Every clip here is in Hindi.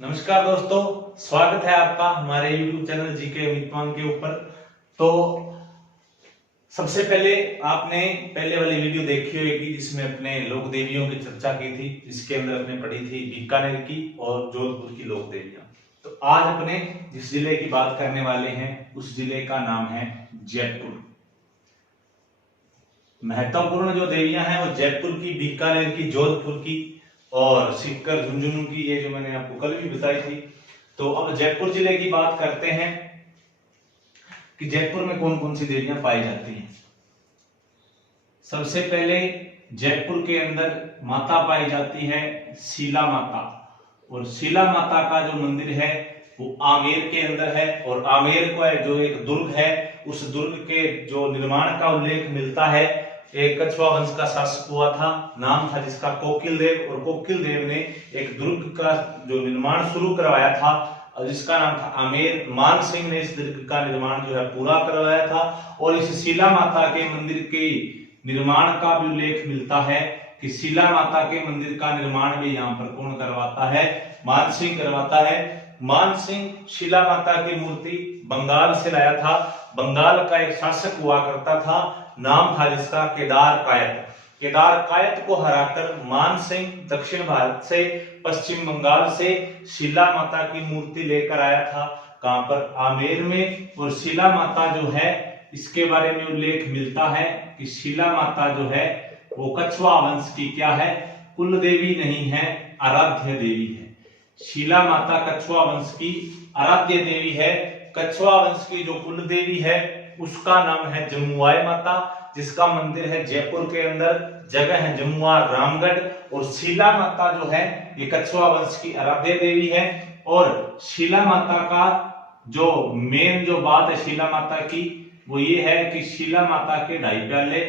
नमस्कार दोस्तों, स्वागत है आपका हमारे YouTube चैनल जीके अमितमान के ऊपर। तो सबसे पहले आपने पहले वाली वीडियो देखी होगी जिसमें अपने लोक देवियों की चर्चा की थी, जिसके अंदर अपने पढ़ी थी बीकानेर की और जोधपुर की लोक देवियां। तो आज अपने जिस जिले की बात करने वाले हैं उस जिले का नाम है जयपुर। महत्वपूर्ण जो देवियां हैं वो जयपुर की, बीकानेर की, जोधपुर की और सीकर झुंझुनू की, ये जो मैंने आपको कल भी बताई थी। तो अब जयपुर जिले की बात करते हैं कि जयपुर में कौन कौन सी देवियां पाई जाती हैं। सबसे पहले जयपुर के अंदर माता पाई जाती है शीला माता, और शीला माता का जो मंदिर है वो आमेर के अंदर है। और आमेर को जो एक दुर्ग है, उस दुर्ग के जो निर्माण का उल्लेख मिलता है, एक कछवा वंश का शासक हुआ था, नाम था जिसका कोकिल देव, और कोकिल देव ने एक दुर्ग का जो निर्माण शुरू करवाया था जिसका नाम था आमेर। मान सिंह ने इस दुर्ग का निर्माण जो है पूरा करवाया था। और इस शीला माता के मंदिर के निर्माण का भी उल्लेख मिलता है कि शीला माता के मंदिर का निर्माण भी यहाँ पर कौन करवाता है? मान सिंह करवाता है। मान सिंह शीला माता की मूर्ति बंगाल से लाया था। बंगाल का एक शासक हुआ करता था, नाम था जिसका केदार कायत। केदार कायत को हराकर मान सिंह दक्षिण भारत से, पश्चिम बंगाल से शीला माता की मूर्ति लेकर आया था। कहां पर? आमेर में। और शीला माता जो है इसके बारे में उल्लेख मिलता है कि शीला माता जो है वो कछवा वंश की क्या है? कुल देवी नहीं है, आराध्य देवी है। शीला माता कछवा वंश की आराध्य देवी है। कछवा वंश की जो कुल देवी है उसका नाम है जमुआय माता, जिसका मंदिर है जयपुर के अंदर, जगह है जमुआ रामगढ़। और शीला माता जो है ये कछवा वंश की आराध्य देवी है। और शीला माता का जो मेन जो बात है शीला माता की वो ये है कि शीला माता के 2.5 प्याले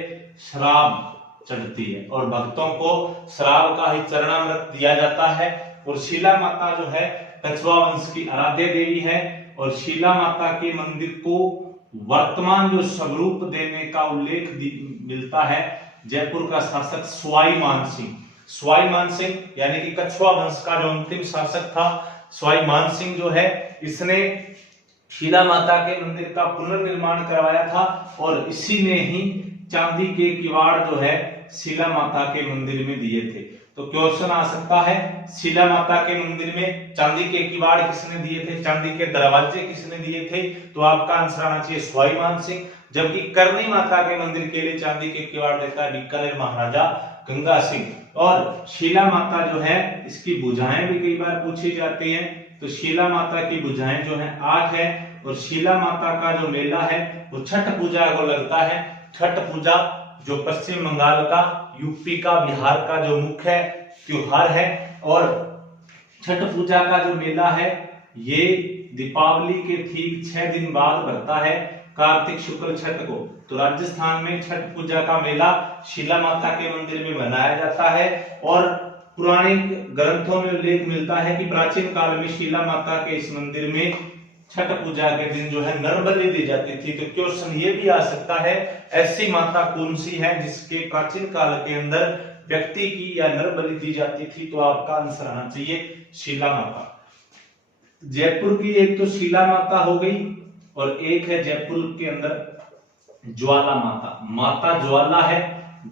शराब चढ़ती है और भक्तों को शराब का ही चरणामृत दिया जाता है। और शीला माता जो है कछवा वंश की आराध्य देवी है। और शीला माता के मंदिर को वर्तमान जो स्वरूप देने का उल्लेख मिलता है जयपुर का शासक स्वाई मान सिंह। स्वाई मान सिंह यानी कि कछवा वंश का जो अंतिम शासक था स्वाई मान सिंह जो है, इसने शीला माता के मंदिर का पुनर्निर्माण करवाया था। और इसी ने ही चांदी के किवाड़ जो है शीला माता के मंदिर में दिए थे। तो क्वेश्चन आ सकता है, शीला माता के मंदिर में चांदी के किवाड़ किसने दिए थे, चांदी के दरवाजे किसने दिए थे? तो आपका आंसर आना चाहिए स्वाई मान सिंह। जबकि करनी माता के मंदिर के लिए चांदी के किवाड़ देता है बीकानेर महाराजा गंगा सिंह। और शीला माता जो है इसकी भुजाएं भी कई बार पूछी जाती हैं। तो शीला माता की भुजाएं जो है 8 है। और शीला माता का जो मेला है वो छठ पूजा को लगता है। छठ पूजा जो पश्चिम बंगाल का, यूपी का, बिहार का जो मुख्य त्योहार है। और छठ पूजा का जो मेला है ये दीपावली के ठीक 6 दिन बाद भरता है, कार्तिक शुक्ल छठ को। तो राजस्थान में छठ पूजा का मेला शीला माता के मंदिर में मनाया जाता है। और पुराने ग्रंथों में उल्लेख मिलता है कि प्राचीन काल में शीला माता के इस मंदिर में छठ पूजा के दिन जो है नर बलि दी जाती थी। तो क्वेश्चन ये भी आ सकता है, ऐसी माता कौन सी है जिसके प्राचीन काल के अंदर व्यक्ति की या नर बलि दी जाती थी? तो आपका आंसर आना चाहिए शीला माता। जयपुर की एक तो शीला माता हो गई और एक है जयपुर के अंदर ज्वाला माता। माता ज्वाला है,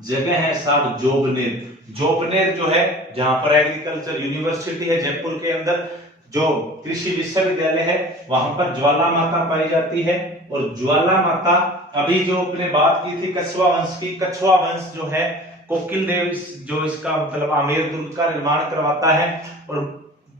जगह है साहब जोबनेर। जोबनेर जो है जहां पर एग्रीकल्चर यूनिवर्सिटी है जयपुर के अंदर, जो कृषि विश्वविद्यालय है, वहां पर ज्वाला माता पाई जाती है। और ज्वाला माता अभी जो अपने बात की थी कछवा वंश की, कछवा वंश जो है कोकिल देव जो इसका मतलब आमेर दुर्ग का निर्माण करवाता है। और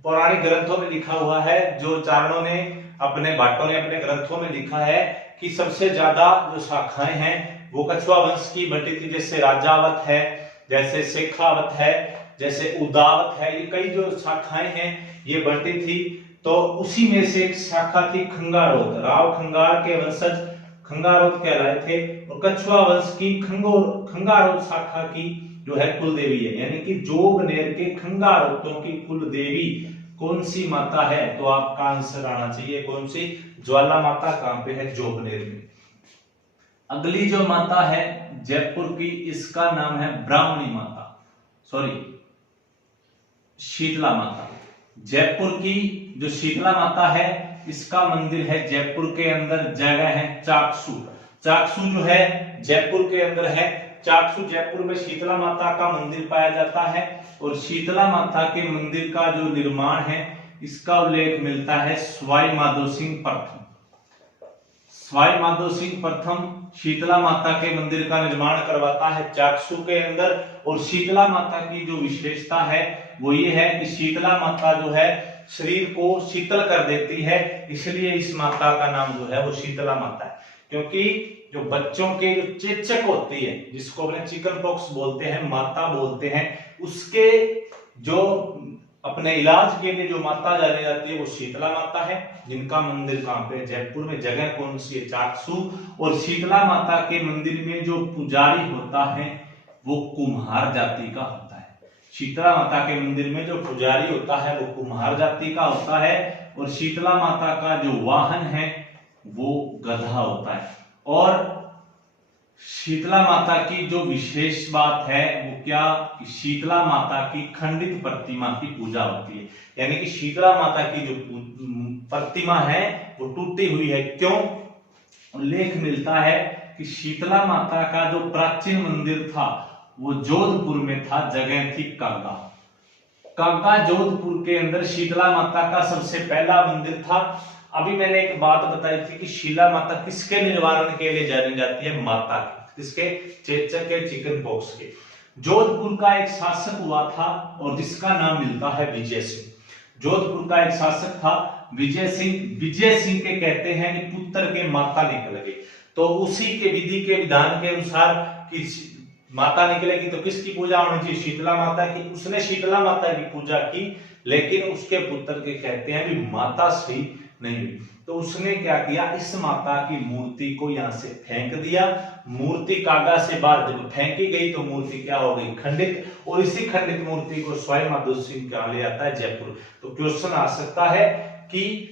पौराणिक ग्रंथों में लिखा हुआ है, जो चारणों ने अपने भाटों ने अपने ग्रंथों में लिखा है कि सबसे ज्यादा जो शाखाएं हैं वो कछवा वंश की बटी थी। जैसे राजावत है, जैसे शेखावत है, जैसे उदावत है, ये कई जो शाखाएं हैं ये बटी थी। तो उसी में से एक शाखा थी खंगारोत। राव खंगार के वंशज खंगारोत कहलाए थे। और कछवा वंश की खंगारोत शाखा की जो है कुल देवी है, यानी कि जोबनेर के खंगारोतों की कुल देवी कौन सी माता है? तो आपका आंसर आना चाहिए कौन सी? ज्वाला माता। कहां पे है? जोबनेर में। अगली जो माता है जयपुर की, इसका नाम है ब्राह्मणी माता, सॉरी शीतला माता। जयपुर की जो शीतला माता है इसका मंदिर है जयपुर के अंदर, जगह है चाकसू। चाकसू जो है जयपुर के अंदर है। चाकसू जयपुर में शीतला माता का मंदिर पाया जाता है। और शीतला माता के मंदिर का जो निर्माण है इसका उल्लेख मिलता है सवाई माधो सिंह प्रथम। सवाई माधो सिंह प्रथम शीतला माता के मंदिर का निर्माण करवाता है चाकसू के अंदर। और शीतला माता की जो विशेषता है वो ये है कि शीतला माता जो है शरीर को शीतल कर देती है, इसलिए इस माता का नाम जो है वो शीतला माता है। क्योंकि जो बच्चों के जो चेचक होती है, जिसको अपने चिकन पॉक्स बोलते हैं, माता बोलते हैं, उसके जो अपने इलाज के लिए जो माता जानी जाती है वो शीतला माता है। जिनका मंदिर कहां पे, जयपुर में। जगह कौन सी है, चाकसू। और शीतला माता के मंदिर में जो पुजारी होता है वो कुम्हार जाति का होता है। शीतला माता के मंदिर में जो पुजारी होता है वो कुम्हार जाति का होता है। और शीतला माता का जो वाहन है वो गधा होता है। और शीतला माता की जो विशेष बात है वो क्या, कि शीतला माता की खंडित प्रतिमा की पूजा होती है। यानी कि शीतला माता की जो प्रतिमा है वो टूटी हुई है। क्यों? उल्लेख मिलता है कि शीतला माता का जो प्राचीन मंदिर था वो जोधपुर में था, जगह थी कागा। कागा जोधपुर के अंदर शीतला माता का सबसे पहला मंदिर था। अभी मैंने एक बात बताई थी कि शीला माता किसके निवारण के लिए जानी जाती है, माता के, किसके, चेचक के, चिकन पॉक्स के। जोधपुर का एक शासक हुआ था और जिसका नाम मिलता है विजय सिंह। जोधपुर का एक शासक था विजय सिंह। विजय सिंह के कहते हैं कि पुत्र के माता निकल गई, तो उसी के विधि के विधान के अनुसार कि माता निकलेगी तो किसकी पूजा होनी चाहिए, शीतला माता की। उसने शीतला माता की पूजा की, लेकिन उसके पुत्र के कहते हैं कि माता सही नहीं हुई, तो उसने क्या किया, इस माता की मूर्ति को यहां से फेंक दिया। मूर्ति कागा से बाहर जब फेंकी गई तो मूर्ति क्या हो गई, खंडित। और इसी खंडित मूर्ति को सवाई माधो सिंह कहा ले आता है, जयपुर। तो क्वेश्चन आ सकता है कि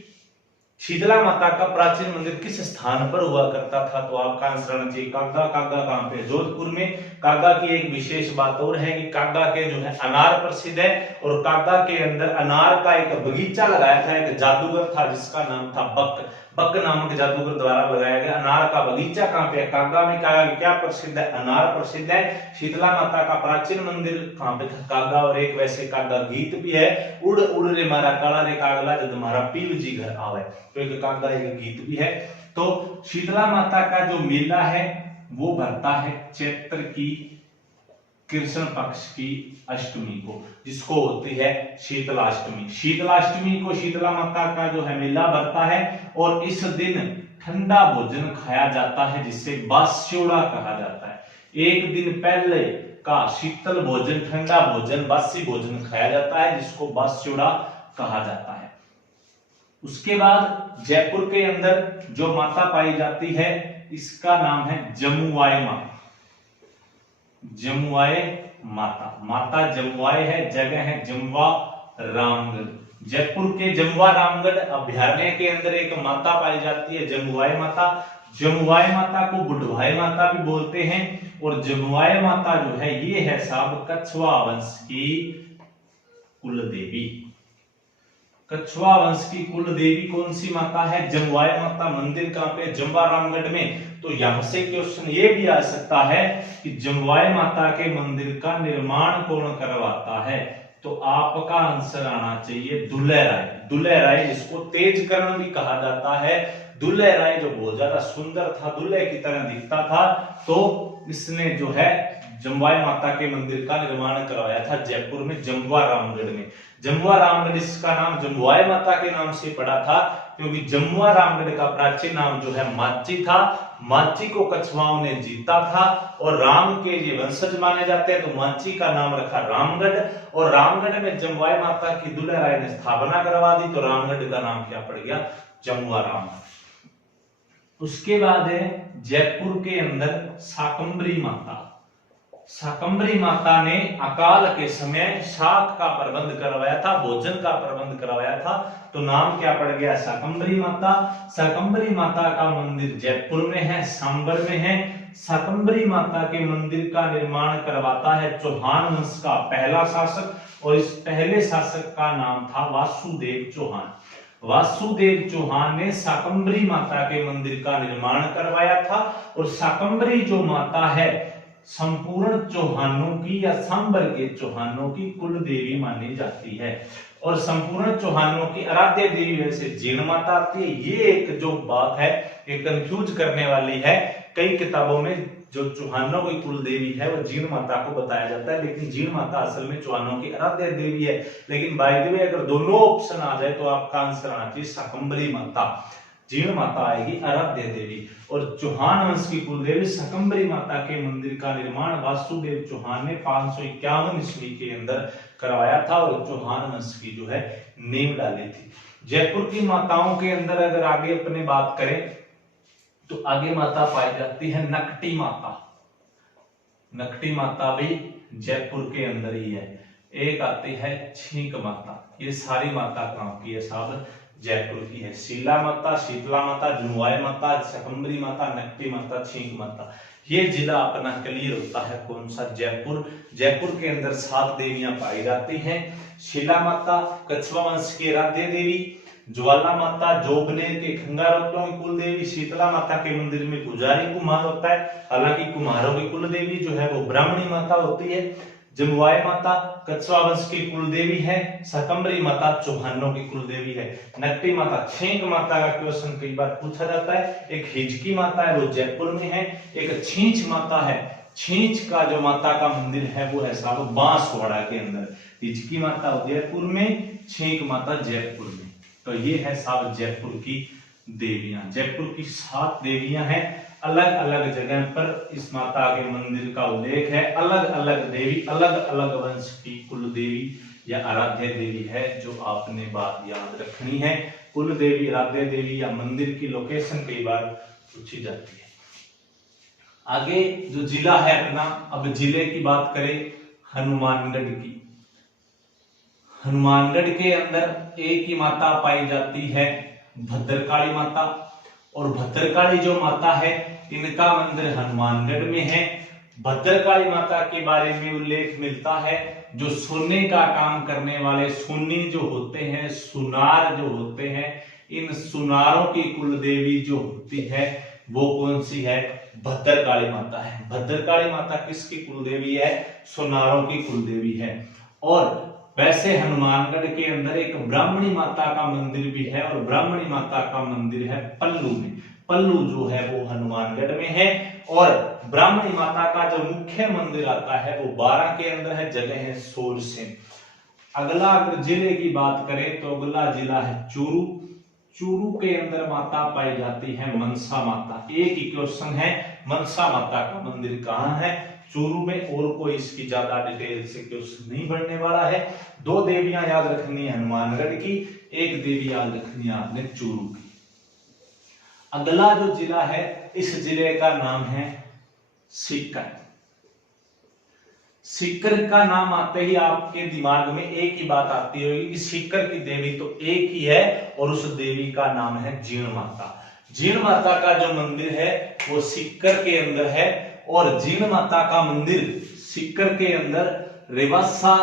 शीतला माता का प्राचीन मंदिर किस स्थान पर हुआ करता था, तो आपका आंसर आना चाहिए कागा। कागा कहां पे, जोधपुर में। कागा की एक विशेष बात और है कि कागा के जो है अनार प्रसिद्ध है। और कागा के अंदर अनार का एक बगीचा लगाया था, एक जादूगर था जिसका नाम था बक। बक नामक जादूगर द्वारा लगाया गया अनार का बगीचा कहां पे, कागा में। कागा क्या प्रसिद्ध है, अनार प्रसिद्ध है। शीतला माता का प्राचीन मंदिर कहां पे था, कागा। और एक वैसे कागा गीत भी है, उड़ उड़ रे मारा काला रे कागला जब तुम्हारा पीव जी घर आवे, तो एक कागा एक गीत भी है। तो शीतला माता का जो मेला है वो भरता है चैत्र की कृष्ण पक्ष की अष्टमी को, जिसको होती है शीतलाष्टमी। शीतलाष्टमी को शीतला माता का जो है मेला भरता है। और इस दिन ठंडा भोजन खाया जाता है जिसे बास्योड़ा कहा जाता है। एक दिन पहले का शीतल भोजन, ठंडा भोजन, बासी भोजन खाया जाता है जिसको बास्योड़ा कहा जाता है। उसके बाद जयपुर के अंदर जो माता पाई जाती है इसका नाम है जमुआय माता। जमुआय माता, माता जमुआय है, जगह है जमुआ रामगढ़। जयपुर के जमुआ रामगढ़ अभ्यारण्य के अंदर एक माता पाई जाती है जमुआय माता। जमुआय माता को बुढ़वाई माता भी बोलते हैं। और जमुआय माता जो है ये है साहब कछवा वंश की कुल देवी। कछवा वंश की कुल देवी कौन सी माता है, जमुआय माता। मंदिर कहां पे, जमुआ रामगढ़ में। तो यहां से क्वेश्चन ये भी आ सकता है कि जमुआय माता के मंदिर का निर्माण कौन करवाता है, तो आपका आंसर आना चाहिए दुल्हे राय। दुल्हे राय जिसको तेजकर्ण भी कहा जाता है। दुल्हे राय जो बहुत ज्यादा सुंदर था, दुल्हे की तरह दिखता था, तो इसने जो है जमुआय माता के मंदिर का निर्माण करवाया था जयपुर में, जमुआ रामगढ़ में। जमुआ रामगढ़ इसका नाम जमुआय माता के नाम से पड़ा था क्योंकि जमुआ रामगढ़ का प्राचीन नाम जो है माची था। माची को कछवाओं ने जीता था और राम के ये वंशज माने जाते हैं, तो माची का नाम रखा रामगढ़। और रामगढ़ में जमुआय माता की दुल्हे राय ने स्थापना करवा दी, तो रामगढ़ का नाम क्या पड़ गया, जमुआ रामगढ़। उसके बाद है जयपुर के अंदर शाकंभरी माता। शाकंभरी माता ने अकाल के समय शाक का प्रबंध करवाया था, भोजन का प्रबंध करवाया था, तो नाम क्या पड़ गया, शाकंभरी माता। शाकंभरी माता का मंदिर जयपुर में है, सांबर में है। शाकंभरी माता के मंदिर का निर्माण करवाता है चौहान वंश का पहला शासक, और इस पहले शासक का नाम था वासुदेव चौहान। वासुदेव चौहान ने शाकंभरी माता के मंदिर का निर्माण करवाया था, और शाकंभरी जो माता है संपूर्ण चौहानों की या सांबर के चौहानों की कुल देवी मानी जाती है। और संपूर्ण चौहानों की आराध्य देवी वैसे जीण माता आती है। ये एक जो बात है ये कंफ्यूज करने वाली है, कई किताबों में जो चौहानों की कुल देवी है वो जीण माता को बताया जाता है, लेकिन जीण माता असल में चौहानों की आराध्य देवी है। लेकिन बाय द वे अगर दोनों ऑप्शन आ जाए तो आपका आंसर आना चाहिए शाकंभरी माता, जीण माता आएगी आराध्य देवी। और चौहान वंश की कुल देवी शाकंभरी माता के मंदिर का निर्माण वासुदेव चौहान ने 551 ईस्वी के अंदर करवाया था, और चौहान वंश की जो है नींव डाली थी। जयपुर की माताओं के अंदर अगर आगे अपने बात करें तो आगे माता पाई जाती है नकटी माता। नकटी माता भी जयपुर के अंदर ही है। एक आती है छींक माता। ये सारी माता कहाँ की है साहब? जयपुर की है। शीला माता, शीतला माता, जुनवाई माता, शाकंभरी माता, नकटी माता, छींक माता। ये जिला अपना क्लियर होता है कौन सा? जयपुर। जयपुर के अंदर 7 देवियां पाई जाती हैं। शीला माता कछवा वंश की आराध्य देवी, ज्वाला माता जोबनेर के खंगारों की कुल देवी, शीतला माता के मंदिर में पुजारी कुम्हार होता है, हालांकि कुम्हारों की कुल देवी जो है वो ब्राह्मणी माता होती है। जमुआई माता कछवा वंश की कुल देवी है। शाकंभरी माता चौहानों की कुल देवी है। नकटी माता, छींक माता का क्वेश्चन कई बार पूछा जाता है। एक हिजकी माता है वो जयपुर में है, एक छींच माता है। छींच का जो माता का मंदिर है वो है साहब बांसवाड़ा के अंदर। हिजकी माता उदयपुर में, छींक माता जयपुर में। तो ये है साहब जयपुर की देवियां। जयपुर की 7 देवियां हैं। अलग अलग जगह पर इस माता के मंदिर का उल्लेख है। अलग अलग देवी, अलग अलग वंश की कुल देवी या आराध्य देवी है, जो आपने बात याद रखनी है। कुल देवी, आराध्य देवी या मंदिर की लोकेशन कई बार पूछी जाती है। आगे जो जिला है अपना, अब जिले की बात करें हनुमानगढ़ की। हनुमानगढ़ के अंदर एक ही माता पाई जाती है भद्रकाली माता, और भद्रकाली जो माता है इनका मंदिर हनुमानगढ़ में है। भद्रकाली माता के बारे में उल्लेख मिलता है, जो सोने का काम करने वाले सुन्नी जो होते हैं, सुनार जो होते हैं, इन सुनारों की कुल देवी जो होती है वो कौन सी है? भद्रकाली माता है। भद्रकाली माता किसकी कुल देवी है? सुनारों की कुल देवी है। और वैसे हनुमानगढ़ के अंदर एक ब्राह्मणी माता का मंदिर भी है, और ब्राह्मणी माता का मंदिर है पल्लू में। पल्लू जो है वो हनुमानगढ़ में है। और ब्राह्मणी माता का जो मुख्य मंदिर आता है वो 12 के अंदर है, जगह है सोरसेन। अगला अगर जिले की बात करें तो अगला जिला है चूरू। चूरू के अंदर माता पाई जाती है मनसा माता। एक ही क्वेश्चन है, मनसा माता का मंदिर कहाँ है? चूरू में। और कोई इसकी ज्यादा डिटेल से क्वेश्चन नहीं बढ़ने वाला है। 2 देवियां याद रखनी है हनुमानगढ़ की, एक देवी याद रखनी है आपने चूरू की। अगला जो जिला है, इस जिले का नाम है सीकर। सीकर का नाम आते ही आपके दिमाग में एक ही बात आती होगी कि सीकर की देवी तो एक ही है, और उस देवी का नाम है जीण माता। जीण माता का जो मंदिर है वो सीकर के अंदर है, और जीण माता का मंदिर सीकर के अंदर रेवासा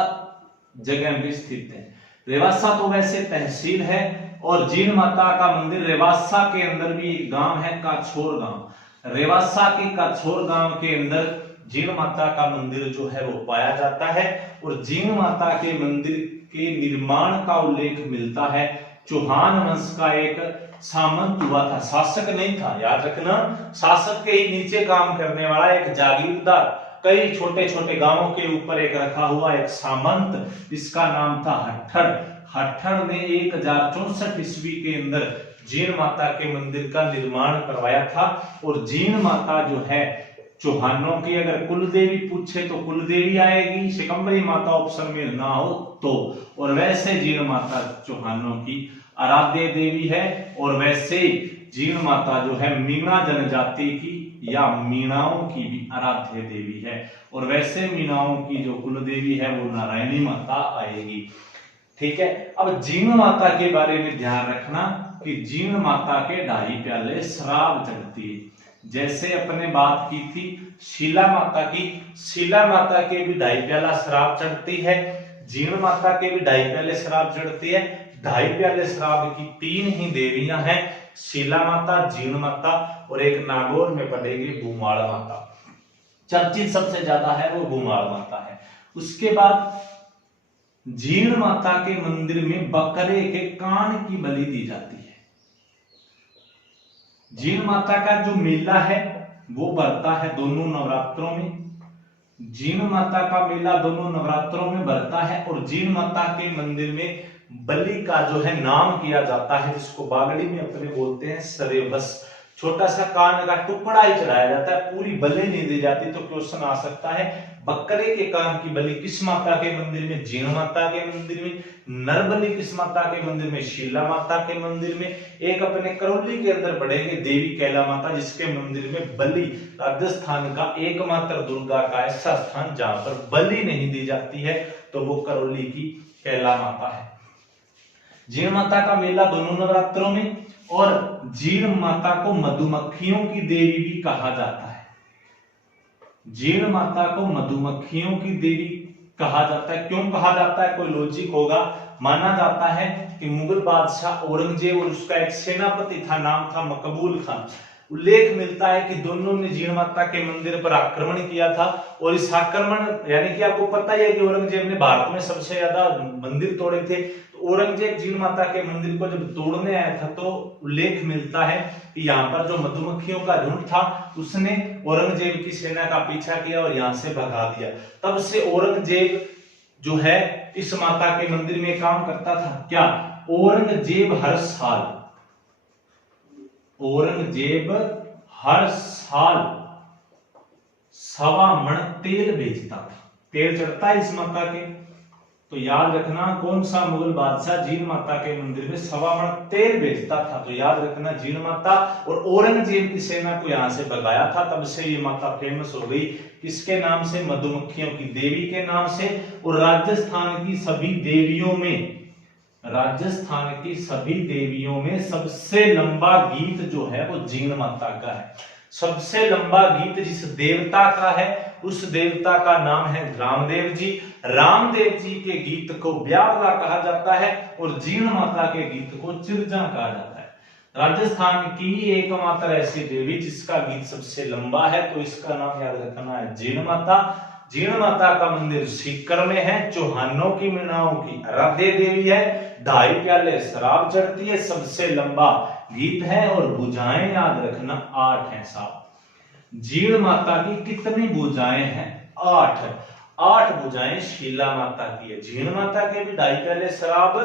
जगह में स्थित है। रेवासा तो वैसे तहसील है, और जीण माता का मंदिर रेवासा के अंदर भी गांव है काछोर गांव। रेवासा के काछोर गांव के अंदर जीण माता का मंदिर जो है वो पाया जाता है। और जीण माता के मंदिर के निर्माण का उल्लेख मिलता है चौहान वंश का एक सामंत हुआ था, शासक नहीं था, याद रखना। शासक के ही नीचे काम करने वाला एक जागीरदार, कई छोटे छोटे गांवों के ऊपर एक रखा हुआ एक सामंत, इसका नाम था हट्ठड़। हट्ठड़ ने 1064 ईस्वी के अंदर जीण माता के मंदिर का निर्माण करवाया था। और जीण माता जो है चौहानों की अगर कुल देवी पूछे तो कुल देवी आएगी, शाकंभरी माता ऑप्शन में ना हो तो। और वैसे जीण माता चौहानों की आराध्य देवी है। और वैसे जीण माता जो है मीणा जनजाति की या मीणाओं की भी आराध्य देवी है। और वैसे मीणाओं की जो कुल देवी है वो नारायणी माता आएगी। ठीक है। अब जीण माता के बारे में ध्यान रखना कि जीण माता के 2.5 प्याले शराब चढ़ती है। जैसे अपने बात की थी शीला माता की, शीला माता के भी 2.5 प्याला शराब चढ़ती है, जीण माता के भी 2.5 प्याले शराब चढ़ती है। 2.5 प्याले शराब की 3 ही देवियां हैं, शीला माता, जीण माता और एक नागौर में पड़ेगी भूमाल माता। चर्चित सबसे ज्यादा है वो भूमाल माता है। उसके बाद जीण माता के मंदिर में बकरे के कान की बलि दी जाती है। जीण माता का जो मेला है वो बढ़ता है दोनों नवरात्रों में। जीण माता का मेला दोनों नवरात्रों में बढ़ता है और जीण माता के मंदिर में बलि का जो है नाम किया जाता है, जिसको बागड़ी में अपने बोलते हैं सरेबस। छोटा सा कान का टुकड़ा ही चढ़ाया जाता है, पूरी बलि नहीं दी जाती। तो क्वेश्चन आ सकता है बकरे के कान की बलि किस माता के मंदिर में? जीण माता के मंदिर में। नर बलि किस माता के मंदिर में? शीला माता के मंदिर में। एक अपने करौली के अंदर बढ़ेंगे देवी कैला माता, जिसके मंदिर में बलि राजस्थान का एकमात्र दुर्गा का ऐसा स्थान जहां पर बलि नहीं दी जाती है, तो वो करौली की कैला माता है। जीण माता का मेला दोनों नवरात्रों में, और जीण माता को मधुमक्खियों की देवी भी कहा जाता है। जीण माता को मधुमक्खियों की देवी कहा जाता है। क्यों कहा जाता है? कोई लॉजिक होगा। माना जाता है कि मुगल बादशाह औरंगजेब और उसका एक सेनापति था, नाम था मकबूल खान। उल्लेख मिलता है कि दोनों ने जीण माता के मंदिर पर आक्रमण किया था, और इस आक्रमण यानी कि आपको पता ही है कि औरंगजेब ने भारत में सबसे ज्यादा मंदिर तोड़े थे। तो औरंगजेब जीण माता के मंदिर को जब तोड़ने आया था, तो उल्लेख मिलता है कि यहाँ पर जो मधुमक्खियों का झुंड था उसने औरंगजेब की सेना का पीछा किया और यहाँ से भगा दिया। तब से औरंगजेब जो है इस माता के मंदिर में काम करता था। क्या? औरंगजेब हर साल 1.25 मन तेल बेचता था। तेल चढ़ता है इस माता के, तो याद रखना कौन सा मुगल बादशाह जीण माता के मंदिर में 1.25 मन तेल बेचता था। तो याद रखना जीण माता, और औरंगजेब की सेना को यहां से भगाया था। तब से ये माता फेमस हो गई, किसके नाम से? मधुमक्खियों की देवी के नाम से। और राजस्थान की सभी देवियों में सबसे लंबा गीत जो है वो जीण माता का है। सबसे लंबा गीत जिस देवता का है उस देवता का नाम है रामदेव जी। रामदेव जी के गीत को ब्यावला कहा जाता है और जीण माता के गीत को चिरजा कहा जाता है। राजस्थान की एकमात्र ऐसी देवी जिसका गीत सबसे लंबा है, तो इसका नाम याद रखना है जीण माता। जीण माता का मंदिर सीकर में है, चौहानों की मीणाओं की आराध्य देवी है। 2.5 प्याले शराब चढ़ती है, सबसे लंबा गीत है, और भुजाएं याद रखना 8 है साहब। जीण माता की कितनी भुजाएं हैं? 8 भुजाएं शीला माता की है। जीण माता के भी 2.5 प्याले शराब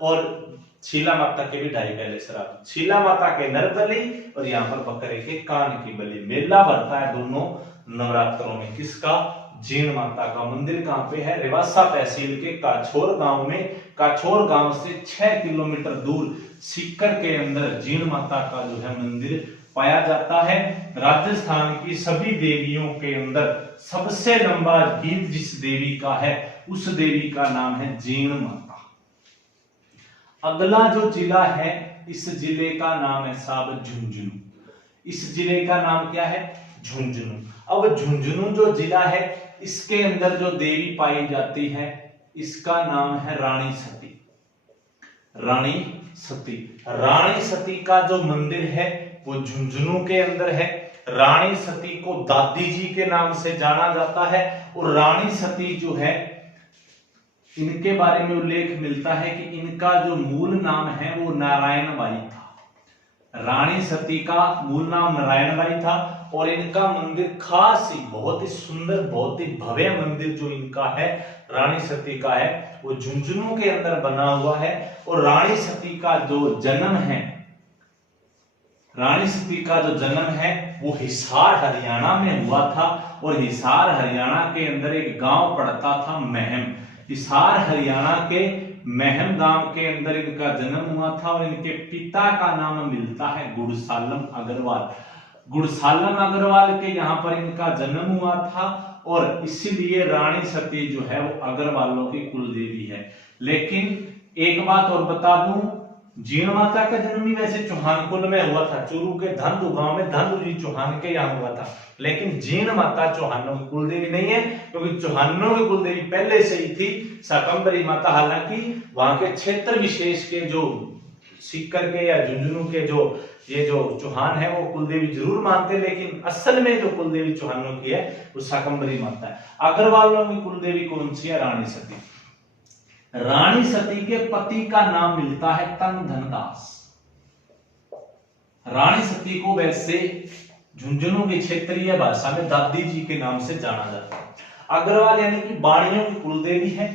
और शीला माता के भी 2.5 प्याले शराब। शीला माता के नर बलि और यहाँ पर बकरे के कान की बलि। मेला बढ़ता है दोनों नवरात्रों में। किसका? जीण माता का। मंदिर कहां पे है? रेवासा तहसील के काछोर गांव में। काछोर गांव से 6 किलोमीटर दूर सीकर के अंदर जीण माता का जो है मंदिर पाया जाता है। राजस्थान की सभी देवियों के अंदर सबसे लंबा गीत जिस देवी का है उस देवी का नाम है जीण माता। अगला जो जिला है, इस जिले का नाम है साहब झुंझुनू। इस जिले का नाम क्या है? झुंझुनू। अब झुंझुनू जो जिला है इसके अंदर जो देवी पाई जाती है इसका नाम है रानी सती। रानी सती। रानी सती का जो मंदिर है वो झुंझुनू के अंदर है। रानी सती को दादी जी के नाम से जाना जाता है, और रानी सती जो है इनके बारे में उल्लेख मिलता है कि इनका जो मूल नाम है वो नारायण बाई था। रानी सती का मूल नाम नारायण बाई था, और इनका मंदिर खास ही बहुत ही सुंदर, बहुत ही भव्य मंदिर जो इनका है रानी सती का है वो झुंझुनू के अंदर बना हुआ है। और रानी सती का जो जन्म है वो हिसार हरियाणा में हुआ था, और हिसार हरियाणा के अंदर एक गांव पड़ता था महम। हिसार हरियाणा के महम गांव के अंदर इनका जन्म हुआ था, और इनके पिता का नाम मिलता है गुड़सालम अग्रवाल। गुड़सालम अग्रवाल के यहाँ पर इनका जन्म हुआ था, और इसीलिए रानी सती जो है वो अग्रवालों की कुल देवी है। लेकिन एक बात और बता दूं, जीण माता का जन्म भी वैसे चौहान कुल में हुआ था, चूरू के धंधु गांव में धंधु जी चौहान के यहाँ हुआ था, लेकिन जीण माता चौहानों की कुलदेवी नहीं है, क्योंकि चौहानों की कुलदेवी पहले से ही थी शाकंभरी माता। हालांकि वहां के क्षेत्र विशेष के जो सीकर के या झुंझुनू के जो ये जो चौहान है वो कुलदेवी जरूर मानते, लेकिन असल में जो कुलदेवी चौहानों की है वो शाकंभरी माता है। अग्रवालों की कुलदेवी कौन सी है? रानी सती। रानी सती के पति का नाम मिलता है तन धनदास। रानी सती को वैसे झुंझुनू की क्षेत्रीय भाषा में दादी जी के नाम से जाना जाता है। अग्रवाल यानी कि बाणियों की कुलदेवी है,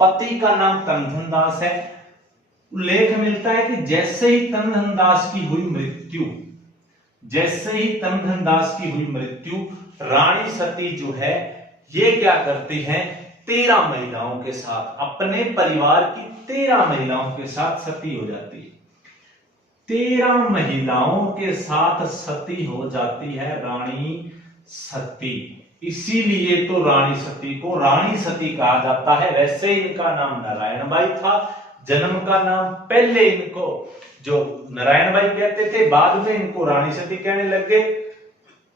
पति का नाम तनधन दास है। उल्लेख मिलता है कि जैसे ही तनधन दास की हुई मृत्यु, जैसे ही तनधन दास की हुई मृत्यु, रानी सती जो है ये क्या करती हैं, 13 महिलाओं के साथ, अपने परिवार की 13 महिलाओं के साथ सती हो जाती है। 13 महिलाओं के साथ सती हो जाती है रानी सती, इसीलिए तो रानी सती को रानी सती कहा जाता है। वैसे इनका नाम नारायण बाई था, जन्म का नाम पहले इनको जो नारायण बाई कहते थे, बाद में इनको रानी सती कहने लग गए।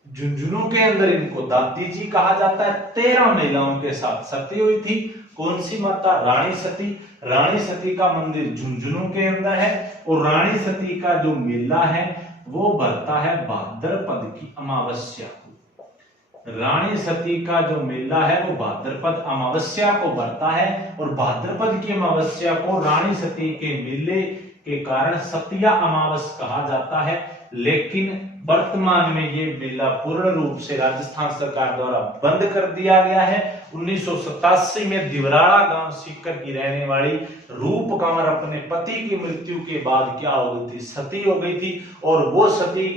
झुंझुनू के अंदर इनको दादी जी कहा जाता है। 13 महिलाओं के साथ सती हुई थी। कौन सी माता? रानी सती। रानी सती का मंदिर झुंझुनू के अंदर है, और रानी सती का जो मेला है वो भरता है भाद्रपद की अमावस्या को। रानी सती का जो मेला है वो भाद्रपद अमावस्या को भरता है, और भाद्रपद की अमावस्या को रानी सती के मेले के कारण सतिया अमावस कहा जाता है। लेकिन वर्तमान में ये मेला पूर्ण रूप से राजस्थान सरकार द्वारा बंद कर दिया गया है। 1987 में दिवराड़ा गांव सीकर की रहने वाली रूप कंवर अपने पति की मृत्यु के बाद क्या हो गई थी? सती हो गई थी, और वो सती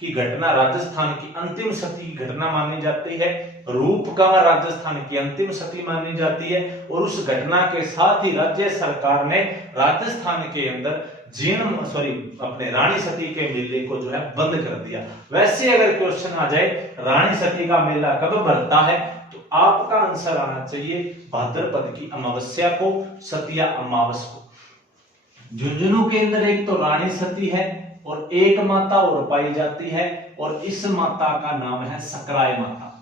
की घटना राजस्थान की अंतिम सती घटना मानी जाती है। रूप कंवर राजस्थान की अंतिम सती मानी जाती है, और उस घटना के साथ ही राज्य सरकार ने राजस्थान के अंदर अपने रानी सती के मेले को जो है बंद कर दिया। वैसे अगर क्वेश्चन आ जाए रानी सती का मेला कब भरता है, तो आपका आंसर आना चाहिए भाद्रपद की अमावस्या को, सतिया अमावस को। झुंझुनू के अंदर एक तो रानी सती है और एक माता और पाई जाती है, और इस माता का नाम है सकराय माता।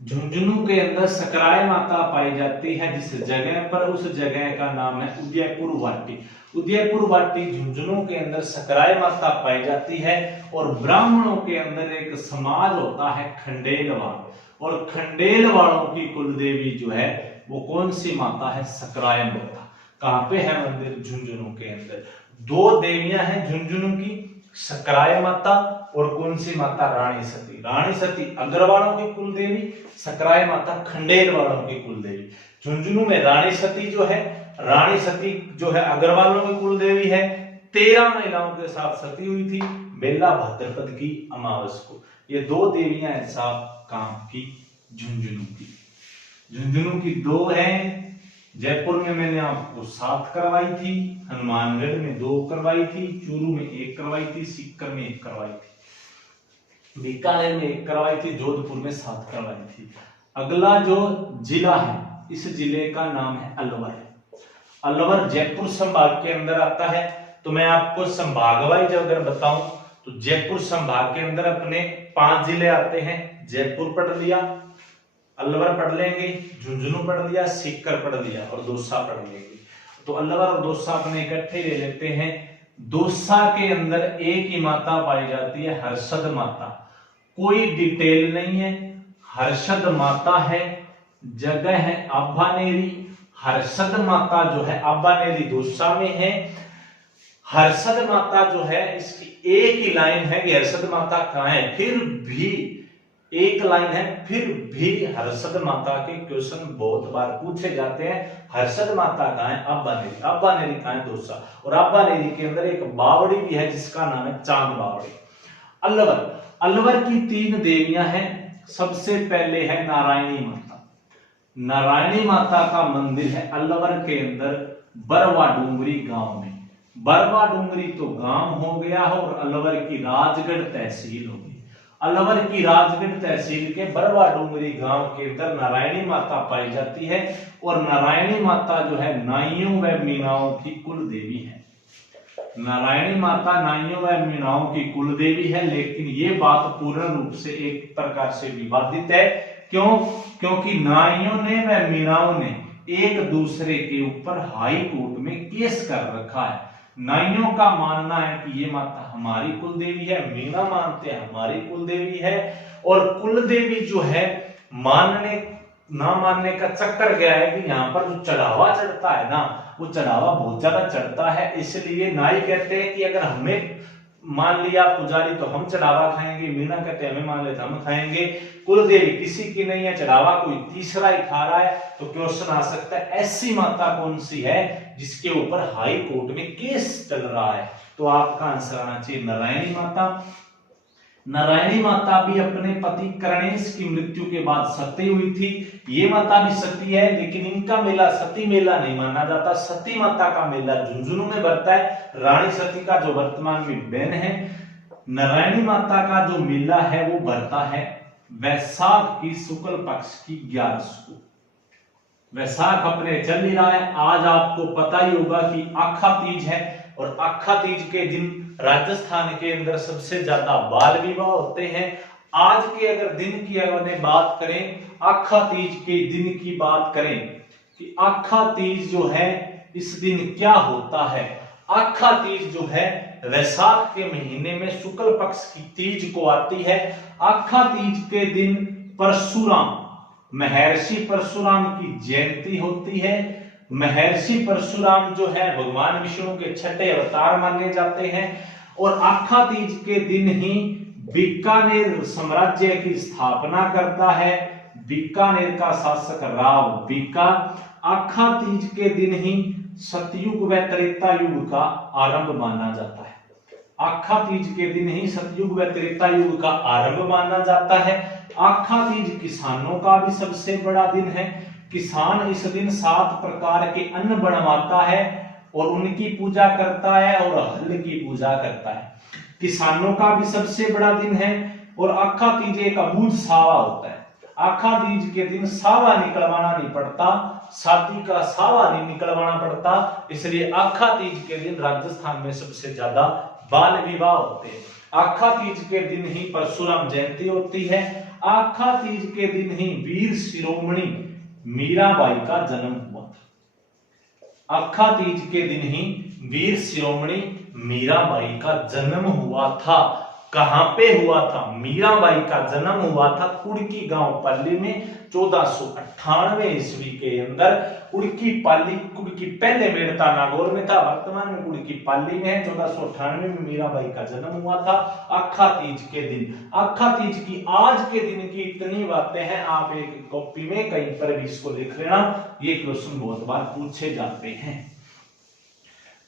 झुंझुनू के अंदर सकराय माता पाई जाती है, जिस जगह पर, उस जगह का नाम है उदयपुर वाटी। उदयपुर वाटी झुंझुनू के अंदर सकराय माता पाई जाती है। और ब्राह्मणों के अंदर एक समाज होता है खंडेलवाल, और खंडेलवालों की कुलदेवी जो है वो कौन सी माता है? सकराय माता। कहां पे है मंदिर? झुंझुनू के अंदर। 2 देवियां हैं झुंझुनू की, सकराय माता और कौन सी माता? रानी सती। रानी सती अग्रवालों की कुलदेवी, सकराय माता खंडेल वालों की कुलदेवी। झुंझुनू में रानी सती जो है, रानी सती जो है अग्रवालों की कुलदेवी है। 13 महिलाओं के साथ सती हुई थी, मेला भाद्रपद की अमावस को। ये 2 देवियां हैं साहब काम की झुंझुनू की। झुंझुनू की 2 हैं, जयपुर में मैंने आपको 7 करवाई थी, हनुमानगढ़ में 2 करवाई थी, चूरू में 1 करवाई थी, सीकर में 1 करवाई थी, बीकानेर में 1 करवाई थी, जोधपुर में 7 करवाई थी। अगला जो जिला है, इस जिले का नाम है अलवर। अलवर जयपुर संभाग के अंदर आता है। तो मैं आपको संभाग वाइज अगर बताऊं तो जयपुर संभाग के अंदर अपने 5 जिले आते हैं। जयपुर पढ़ लिया, अलवर पढ़ लेंगे, झुंझुनू पढ़ लिया, सीकर पढ़ लिया और दौसा पढ़ लेंगे। तो अलवर और दौसा अपने इकट्ठे ले लेते हैं। दौसा के अंदर एक ही माता पाई जाती है, हर्षद माता। कोई डिटेल नहीं है, हर्षद माता है, जगह है आभानेरी। हर्षद माता जो है आभानेरी दौसा में है। हर्षद माता जो है इसकी एक ही लाइन है कि हर्षद माता कहां है, फिर भी एक लाइन है, फिर भी हर्षद माता के क्वेश्चन बहुत बार पूछे जाते हैं। हर्षद माता कहां है? आभानेरी। आभानेरी कहां है? दौसा। और आभानेरी के अंदर एक बावड़ी भी है जिसका नाम है चांद बावड़ी। अलवर, अलवर की 3 देवियां हैं। सबसे पहले है नारायणी माता। नारायणी माता का मंदिर है अलवर के अंदर बरवा डूंगरी गांव में। बरवा डूंगरी तो गांव हो गया है और अलवर की राजगढ़ तहसील होगी। अलवर की राजगढ़ तहसील के बरवा डूंगरी गांव के अंदर नारायणी माता पाई जाती है। और नारायणी माता जो है नाइयों व मीनाओं की कुल देवी है। नारायणी माता नाइयों व मीणाओं की कुल देवी है, लेकिन ये बात पूर्ण रूप से एक प्रकार से विवादित है। क्यों? क्योंकि नाइयों ने व मीणाओं ने एक दूसरे के ऊपर हाई कोर्ट में केस कर रखा है। नाइयों का मानना है कि ये माता हमारी कुल देवी है, मीणा मानते हैं हमारी कुल देवी है, और कुल देवी जो है मानने ना मानने का चक्कर गया है कि यहाँ पर जो चढ़ावा चढ़ता है ना, वो चढ़ावा बहुत ज्यादा चढ़ता है। इसलिए नाई कहते हैं कि अगर हमें मान लिया पुजारी तो हम चढ़ावा खाएंगे, मीणा कहते हैं हमें मान लेते हम खाएंगे, कुल देवी किसी की नहीं है, चढ़ावा कोई तीसरा ही खा रहा है। तो क्वेश्चन आ सकता है ऐसी माता कौन सी है जिसके ऊपर हाई कोर्ट में केस चल रहा है? तो आपका आंसर आना चाहिए नारायणी माता। नारायणी माता भी अपने पति करणेश की मृत्यु के बाद सती हुई थी। ये माता भी सती है, लेकिन इनका मेला सती मेला नहीं माना जाता। सती माता का मेला झुंझुनू में बढ़ता है, रानी सती का जो वर्तमान में बहन है। नारायणी माता का जो मेला है वो बढ़ता है वैशाख की शुक्ल पक्ष की 11 को। वैशाख अपने चल ही रहा है। आज आपको पता ही होगा कि आखा तीज है, और आखा तीज के दिन राजस्थान के अंदर सबसे ज्यादा बाल विवाह होते हैं। आज के अगर दिन की अगर बात करें, आखा तीज के दिन की बात करें कि आखा तीज जो है इस दिन क्या होता है। आखा तीज जो है वैशाख के महीने में शुक्ल पक्ष की तीज को आती है। आखा तीज के दिन परशुराम, महर्षि परशुराम की जयंती होती है। महर्षि परशुराम जो है भगवान विष्णु के छठे अवतार माने जाते हैं, और आखा तीज के दिन ही बीकानेर साम्राज्य की स्थापना करता है बीकानेर का शासक राव बीका। आखा तीज के दिन ही सतयुग व त्रेता युग का आरंभ माना जाता है। आखा तीज के दिन ही सतयुग व त्रेता युग का आरंभ माना जाता है। आखा तीज किसानों का भी सबसे बड़ा दिन है। किसान इस दिन 7 प्रकार के अन्न बनवाता है और उनकी पूजा करता है और हल की पूजा करता है। किसानों का भी सबसे बड़ा दिन है। और आखा तीज एक अबूझ सावा होता है। आखा तीज के दिन सावा निकलवाना नहीं पड़ता, शादी का सावा नहीं निकलवाना पड़ता, इसलिए आखा तीज के दिन राजस्थान में सबसे ज्यादा बाल विवाह होते हैं। आखा तीज के दिन ही परशुराम जयंती होती है। आखा तीज के दिन ही वीर शिरोमणि मीराबाई का जन्म हुआ था। आखा तीज के दिन ही वीर शिरोमणि मीराबाई का जन्म हुआ था। कहां पे हुआ था? मीराबाई का जन्म हुआ था कुड़की गांव पाली में 1498 ईस्वी के अंदर। कुड़की पाली, कुड़की पहले मेड़ता नागौर में था, वर्तमान में कुड़की पाली में है। 1498 में मीराबाई का जन्म हुआ था आखा तीज के दिन। आखा तीज की आज के दिन की इतनी बातें हैं, आप एक कॉपी में कहीं पर भी इसको लिख लेना, ये क्वेश्चन बहुत बार पूछे जाते हैं।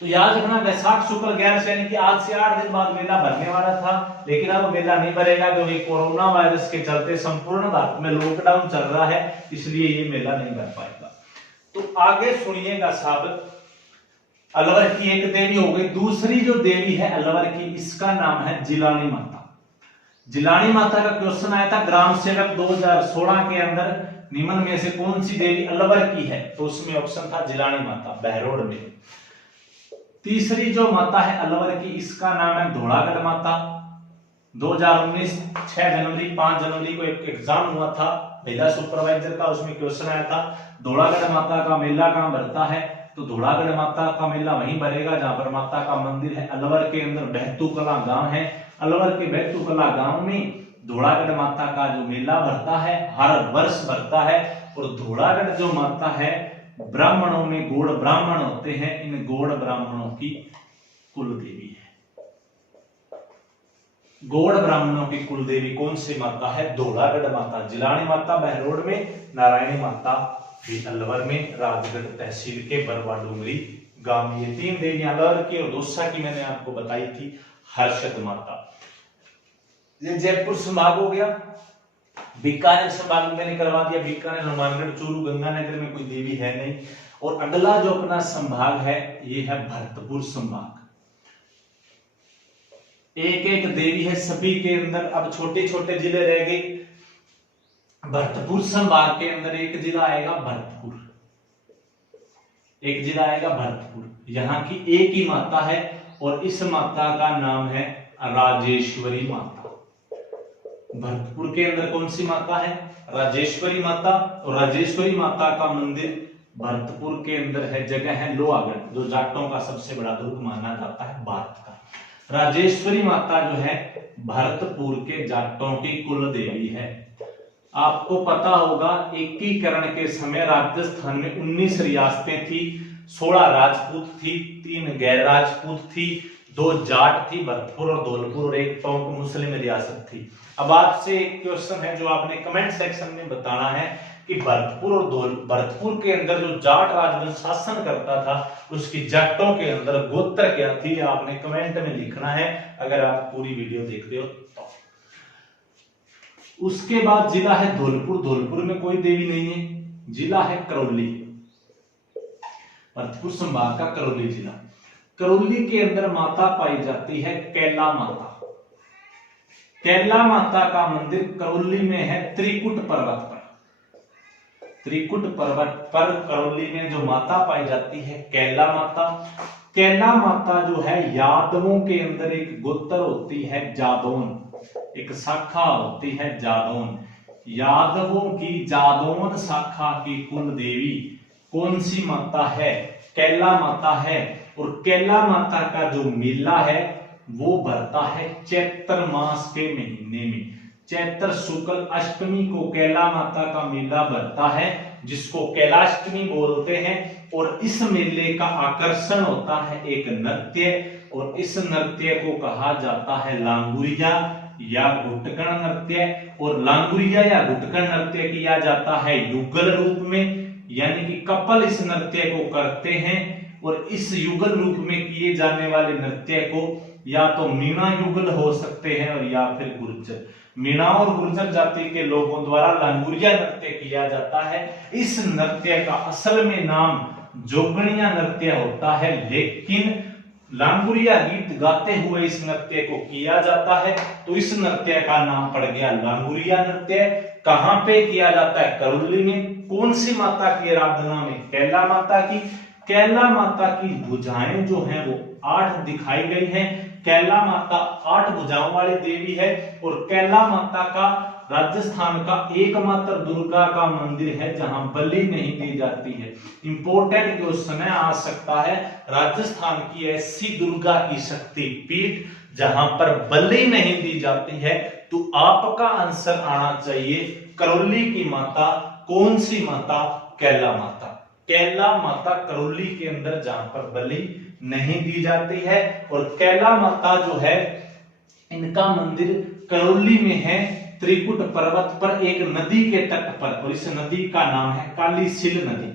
तो याद रखना वैशाख शुक्ल 11 यानी कि आज से 8 दिन बाद मेला भरने वाला था, लेकिन अब मेला नहीं भरेगा क्योंकि कोरोना वायरस के चलते संपूर्ण भारत में लॉकडाउन चल रहा है, इसलिए ये मेला नहीं भर पाएगा। तो आगे सुनिएगा साहब, अलवर की एक देवी हो गई। दूसरी जो देवी है अलवर की, इसका नाम है जिलानी माता। जिलानी माता का क्वेश्चन आया था ग्राम सेवक 2016 के अंदर, निम्न में से कौन सी देवी अलवर की है? तो उसमें ऑप्शन था जिलानी माता, बहरोड में। तीसरी जो माता है अलवर की, इसका नाम है धोड़ागढ़ माता। 2019 6 जनवरी 5 जनवरी को एक एग्जाम हुआ था मेला सुपरवाइजर का, उसमें क्वेश्चन आया था धोड़ागढ़ माता का मेला कहां भरता है? तो धोड़ागढ़ माता का मेला वहीं भरेगा जहां पर माता का मंदिर है। अलवर के अंदर बहतूकला गांव है। अलवर के बहतूकला गांव में धोड़ागढ़ माता का जो मेला भरता है हर वर्ष भरता है। और धोड़ागढ़ जो माता है, ब्राह्मणों में गौड़ ब्राह्मण होते हैं, इन गौड़ ब्राह्मणों की कुल देवी है। गौड़ ब्राह्मणों की कुल देवी कौन सी माता है? धोड़ागढ़ माता। जिलानी माता बहरोड में, नारायणी माता भी अलवर में, राजगढ़ तहसील के बरवा डूंगरी गांव में। ये 3 देवियां अलवर की, और दूसरा की मैंने आपको बताई थी हर्षद माता। ये जयपुर संभाग हो गया। बीकानेर संभाग में मैंने करवा दिया, बीकानेर, हनुमानगढ़, चूरू, गंगानगर में कोई देवी है नहीं। और अगला जो अपना संभाग है ये है भरतपुर संभाग। एक एक देवी है सभी के अंदर। अब छोटे छोटे जिले रह गए। भरतपुर संभाग के अंदर एक जिला आएगा भरतपुर, एक जिला आएगा भरतपुर। यहाँ की एक ही माता है और इस माता का नाम है राजेश्वरी माता। भरतपुर के अंदर कौन सी माता है? राजेश्वरी माता। और राजेश्वरी माता का मंदिर भरतपुर के अंदर है। जगह है लोहागढ़, जो जाटों का सबसे बड़ा दुर्ग माना जाता है भारत का। राजेश्वरी माता जो है भरतपुर के जाटों की कुल देवी है। आपको पता होगा एकीकरण के समय राजस्थान में 19 रियासतें थी, 16 राजपूत थी, 3 गैर राजपूत थी, 2 जाट थी, भरतपुर और धौलपुर, और एक टोंक मुस्लिम रियासत थी। अब आपसे एक क्वेश्चन है जो आपने कमेंट सेक्शन में बताना है कि भरतपुर के अंदर जो जाट राजवंश शासन करता था उसकी जाटों के अंदर गोत्र क्या थी? आपने कमेंट में लिखना है अगर आप पूरी वीडियो देखते हो तो। उसके बाद जिला है धौलपुर। धौलपुर में कोई देवी नहीं है। जिला है करौली, भरतपुर संभाग का करौली जिला। करौली के अंदर माता पाई जाती है कैला माता। कैला माता का मंदिर करौली में है त्रिकुट पर्वत पर। त्रिकुट पर्वत पर करौली में जो माता पाई जाती है कैला माता। कैला माता जो है यादवों के अंदर एक गोत्र होती है जादौन, एक शाखा होती है जादौन। यादवों की जादौन शाखा की कुल देवी कौन सी माता है? कैला माता है। और कैला माता का जो मेला है वो भरता है चैत्र मास के महीने में। चैत्र शुक्ल अष्टमी को कैला माता का मेला भरता है, जिसको कैलाष्टमी बोलते हैं। और इस मेले का आकर्षण होता है एक नृत्य, और इस नृत्य को कहा जाता है लांगुरिया या घुटकण नृत्य। और लांगुरिया या घुटकण नृत्य किया जाता है युगल रूप में, यानी कि कपल इस नृत्य को करते हैं। और इस युगल रूप में किए जाने वाले नृत्य को या तो मीणा युगल हो सकते हैं और या फिर गुर्जर। मीणा और गुर्जर जाति के लोगों द्वारा लांगुरिया नृत्य किया जाता है। इस नृत्य का असल में नाम जोगणिया नृत्य होता है, लेकिन लांगुरिया गीत गाते हुए इस नृत्य को किया जाता है, तो इस नृत्य का नाम पड़ गया लांगुरिया नृत्य। कहां पे किया जाता है? करौली में। कौन सी माता की आराधना में? कैला माता की। कैला माता की भुजाएं जो हैं वो 8 दिखाई गई हैं। कैला माता 8 भुजाओं वाली देवी है। और कैला माता का राजस्थान का एकमात्र दुर्गा का मंदिर है जहां बलि नहीं दी जाती है। इंपोर्टेंट क्वेश्चन है, आ सकता है, राजस्थान की ऐसी दुर्गा की शक्ति पीठ जहां पर बलि नहीं दी जाती है, तो आपका आंसर आना चाहिए करौली की माता। कौन सी माता? कैला माता। कैला माता करौली के अंदर जहां पर बलि नहीं दी जाती है। और कैला माता जो है इनका मंदिर करौली में है त्रिकुट पर्वत पर एक नदी के तट पर, और इस नदी का नाम है काली सिल नदी।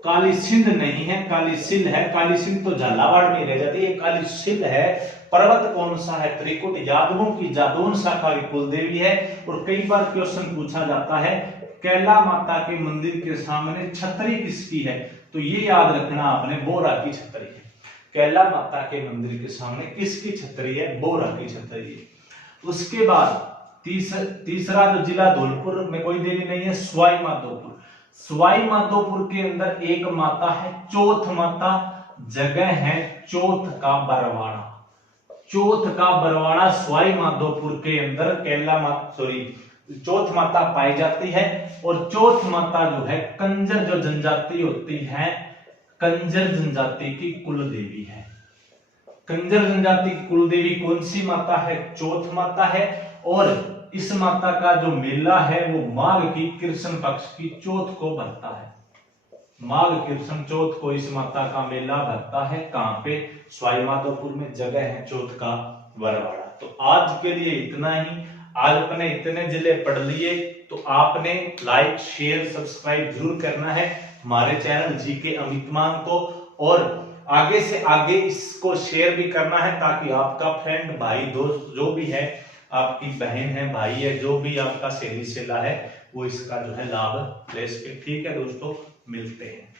काली सिंध नहीं है, काली सिल है। काली सिंध तो झालावाड़ में रह जाती है, काली सिल है। पर्वत कौन सा है? त्रिकुट। यादवों की जादौन शाखा की कुल देवी है। और कई बार क्वेश्चन पूछा जाता है कैला माता के मंदिर के सामने छतरी किसकी है? तो ये याद रखना आपने, बोरा की छतरी है। कैला माता के मंदिर के सामने किसकी छतरी है? बोरा की छतरी है। उसके बाद तीसरा जो जिला धौलपुर में कोई देवी नहीं है, सवाई माधोपुर। सवाई माधोपुर के अंदर एक माता है चौथ माता। जगह है चौथ का बरवाड़ा। चौथ का बरवाड़ा सवाई माधोपुर के अंदर चौथ माता पाई जाती है। और चौथ माता जो है कंजर जो जनजाति होती है, कंजर जनजाति की कुल देवी है। कंजर जनजाति की कुल देवी कौन सी माता है? चौथ माता है। और इस माता का जो मेला है वो माघ की कृष्ण पक्ष की चौथ को भरता है। माघ कृष्ण चौथ को इस माता का मेला भरता है। कहां पे? सवाई माधोपुर में। जगह है चौथ का बरवाड़ा। तो आज के लिए इतना ही। आज अपने इतने जिले पढ़ लिए, तो आपने लाइक शेयर सब्सक्राइब जरूर करना है हमारे चैनल जीके अमितमान को, और आगे से आगे इसको शेयर भी करना है ताकि आपका फ्रेंड, भाई, दोस्त जो भी है, आपकी बहन है, भाई है, जो भी आपका सहेली सेला है, वो इसका जो है लाभ ले सके। ठीक है दोस्तों, मिलते हैं।